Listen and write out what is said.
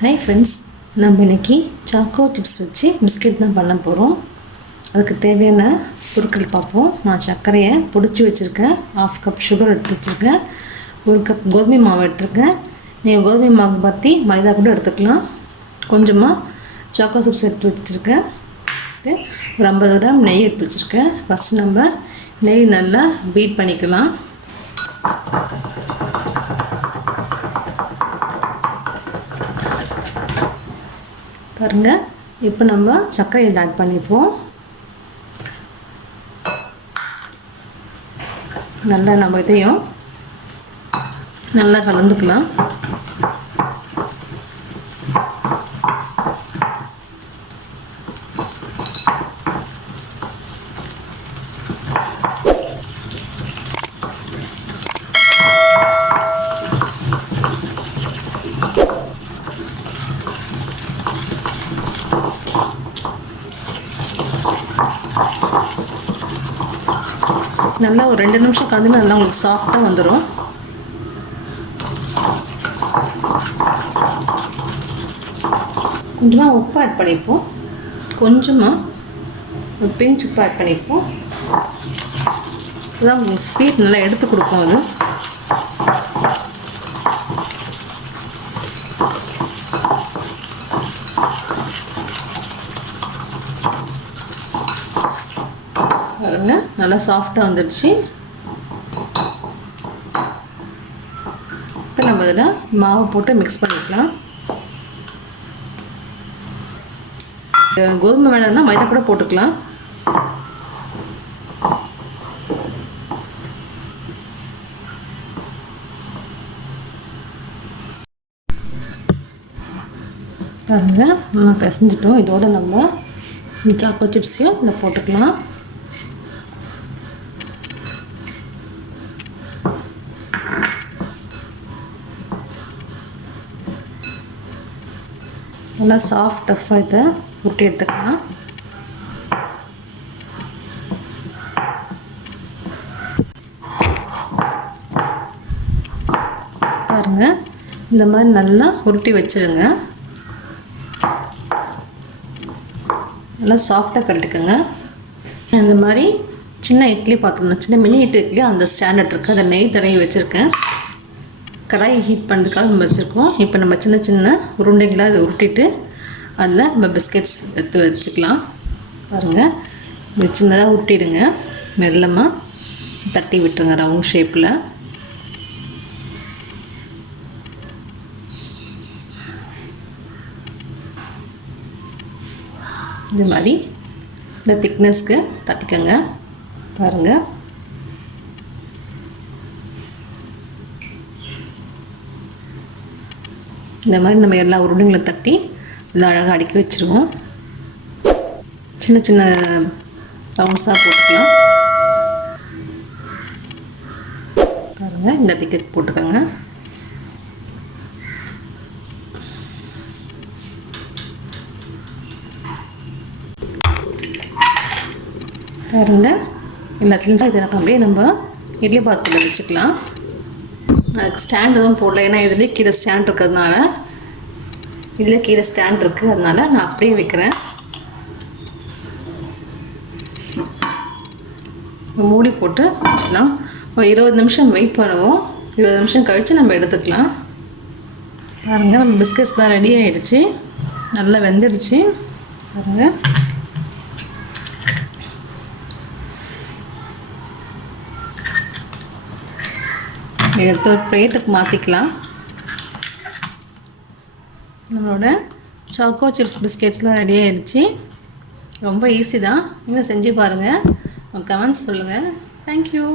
Hi friends, நம்ம இன்றைக்கி choco chips வச்சு பிஸ்கெட் தான் பண்ண போகிறோம். அதுக்கு தேவையான பொருட்கள் பார்ப்போம். நான் சர்க்கரையை பொடிச்சு வச்சுருக்கேன், 1/2 கப் சுகர் எடுத்து வச்சுருக்கேன், 1 கப் கோதுமை மாவு எடுத்துருக்கேன். நீங்கள் கோதுமை மாவு பற்றி மைதா கூட எடுத்துக்கலாம். கொஞ்சமாக சாக்கோ சிப்ஸ் எடுத்து வச்சுருக்கேன். ஒரு 50 கிராம் நெய் எடுத்து வச்சுருக்கேன். ஃபஸ்ட்டு நம்ம நெய் நல்லா பீட் பண்ணிக்கலாம். பாருங்கள், இப்போ நம்ம சர்க்கரையை ஆட் பண்ணிப்போம். நல்லா நம்ம இதையும் நல்லா கலந்துக்கலாம். நல்லா ஒரு 2 நிமிஷம் கலந்து நல்லா உங்களுக்கு சாஃப்டாக வந்துடும். கொஞ்சமாக உப்பு ஆட் பண்ணிப்போம். கொஞ்சமாக ஒரு பிஞ்ச் உப்பு ஆட் பண்ணிப்போம். இதுதான் உங்களுக்கு ஸ்வீட் நல்லா எடுத்து கொடுக்கும். அது பாருங்க, நல்லா சாஃப்டாக வந்துடுச்சு. இப்போ நம்ம இதில் மாவு போட்டு மிக்ஸ் பண்ணிக்கலாம். கோதுமை வேணும்னா மைதா கூட போட்டுக்கலாம். பாருங்க, நம்ம பிசைஞ்சிட்டோம். இதோட நம்ம சாக்கோ சிப்ஸையும் இதில் போட்டுக்கலாம். நல்லா சாஃப்ட் டஃப்பாக இதை உருட்டி எடுத்துக்கலாம். பாருங்கள், இந்த மாதிரி நல்லா உருட்டி வச்சுருங்க. நல்லா சாஃப்டாக கட்டிக்கோங்க. இந்த மாதிரி சின்ன இட்லி பாத்திரம், சின்ன மினி இட்லி அந்த ஸ்டாண்ட் எடுத்துருக்கு. அதை நெய் தடவி வச்சுருக்கேன். கடாயை ஹீட் பண்ணுறதுக்காக நம்ம வச்சுருக்கோம். இப்போ நம்ம சின்ன சின்ன உருண்டைகளாக இதை உருட்டிட்டு அதில் நம்ம பிஸ்கெட்ஸ் எடுத்து வச்சுக்கலாம். பாருங்கள், இது சின்னதாக உருட்டிடுங்க. மெல்லமாக தட்டி விட்டுருங்க ரவுண்ட் ஷேப்பில். இது மாதிரி இந்த திக்னஸ்க்கு தட்டிக்கோங்க. பாருங்கள், இந்த மாதிரி நம்ம எல்லா உருண்டைகளை தட்டி இதில் அழகாக அடுக்கி வச்சுருவோம். சின்ன சின்ன ரவுண்ட்ஸாக போட்டுக்கலாம். பாருங்கள், இந்த திக்கு போட்டுக்கோங்க. பாருங்கள், எல்லாத்துலேயும் இதை அப்படியே நம்ம இட்லி பாத்திரத்தில் வச்சுக்கலாம். அதுக்கு ஸ்டாண்ட் எதுவும் போடல, ஏன்னா இதுலேயே கீழே ஸ்டாண்ட் இருக்கிறதுனால, இதில் கீழே ஸ்டாண்ட் இருக்குது, அதனால நான் அப்படியே வைக்கிறேன். மூடி போட்டு வச்சுக்கலாம். ஒரு 20 நிமிஷம் வெயிட் பண்ணுவோம். 20 நிமிஷம் கழித்து நம்ம எடுத்துக்கலாம். பாருங்கள், நம்ம பிஸ்கட்ஸ் தான் ரெடி ஆகிடுச்சு. நல்லா வெந்துடுச்சு. பாருங்கள், எடுத்து ஒரு பிளேட்டுக்கு மாற்றிக்கலாம். நம்மளோட சாக்கோ சிப்ஸ் பிஸ்கெட்ஸ்லாம் ரெடி ஆகிடுச்சு. ரொம்ப ஈஸி தான். நீங்கள் செஞ்சு பாருங்கள். உங்கள் கமெண்ட்ஸ் சொல்லுங்கள். தேங்க்யூ.